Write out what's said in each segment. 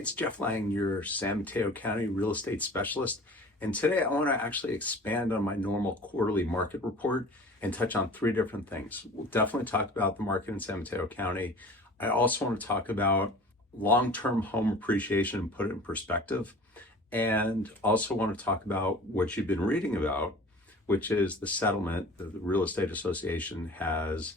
it's Jeff Lang, your San Mateo County real estate specialist. And today I want to actually expand on my normal quarterly market report and touch on three different things. We'll definitely talk about the market in San Mateo County. I also want to talk about long-term home appreciation and put it in perspective. And also want to talk about what you've been reading about, which is the settlement that the Real Estate Association has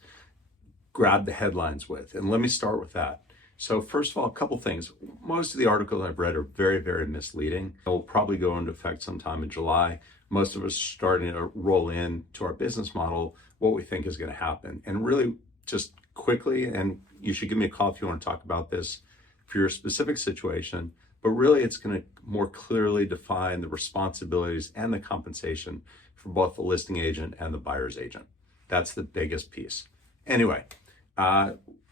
grabbed the headlines with. And let me start with that. So first of all, a couple things. Most of the articles I've read are very, very misleading. They'll probably go into effect sometime in July. Most of us are starting to roll in to our business model what we think is going to happen. And really just quickly, and you should give me a call if you want to talk about this for your specific situation, but really it's going to more clearly define the responsibilities and the compensation for both the listing agent and the buyer's agent. That's the biggest piece. Anyway,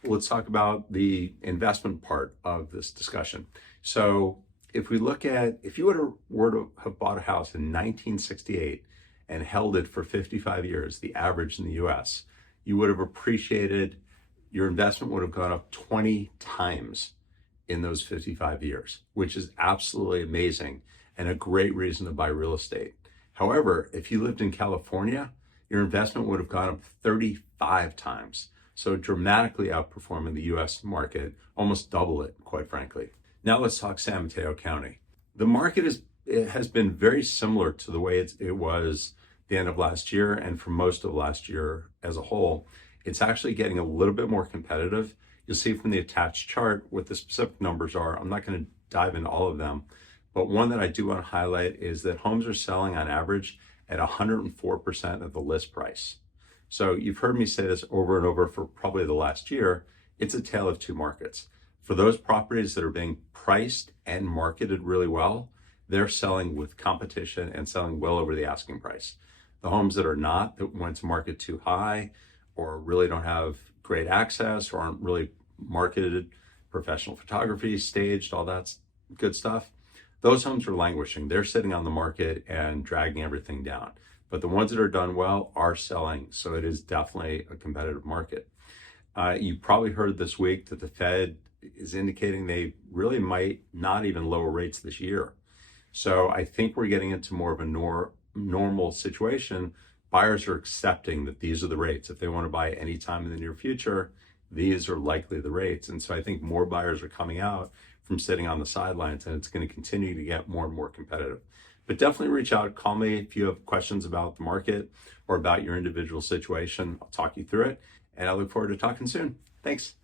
let's talk about the investment part of this discussion. So if we look at, if you were to have bought a house in 1968 and held it for 55 years, the average in the US, you would have appreciated, your investment would have gone up 20 times in those 55 years, which is absolutely amazing and a great reason to buy real estate. However, if you lived in California, your investment would have gone up 35 times. So dramatically outperforming the US market, almost double it, quite frankly. Now let's talk San Mateo County. The market has been very similar to the way it was the end of last year and for most of last year as a whole. It's actually getting a little bit more competitive. You'll see from the attached chart what the specific numbers are. I'm not going to dive into all of them, but one that I do want to highlight is that homes are selling on average at 104% of the list price. So you've heard me say this over and over for probably the last year. It's a tale of two markets. For those properties that are being priced and marketed really well, they're selling with competition and selling well over the asking price. The homes that are not, that went to market too high or really don't have great access or aren't really marketed, professional photography, staged, all that good stuff, those homes are languishing. They're sitting on the market and dragging everything down. But the ones that are done well are selling. So it is definitely a competitive market. You probably heard this week that the Fed is indicating they really might not even lower rates this year. So I think we're getting into more of a normal situation. Buyers are accepting that these are the rates. If they want to buy any time in the near future, these are likely the rates. And so I think more buyers are coming out from sitting on the sidelines, and it's going to continue to get more and more competitive. But definitely reach out, call me if you have questions about the market or about your individual situation. I'll talk you through it, and I look forward to talking soon. Thanks.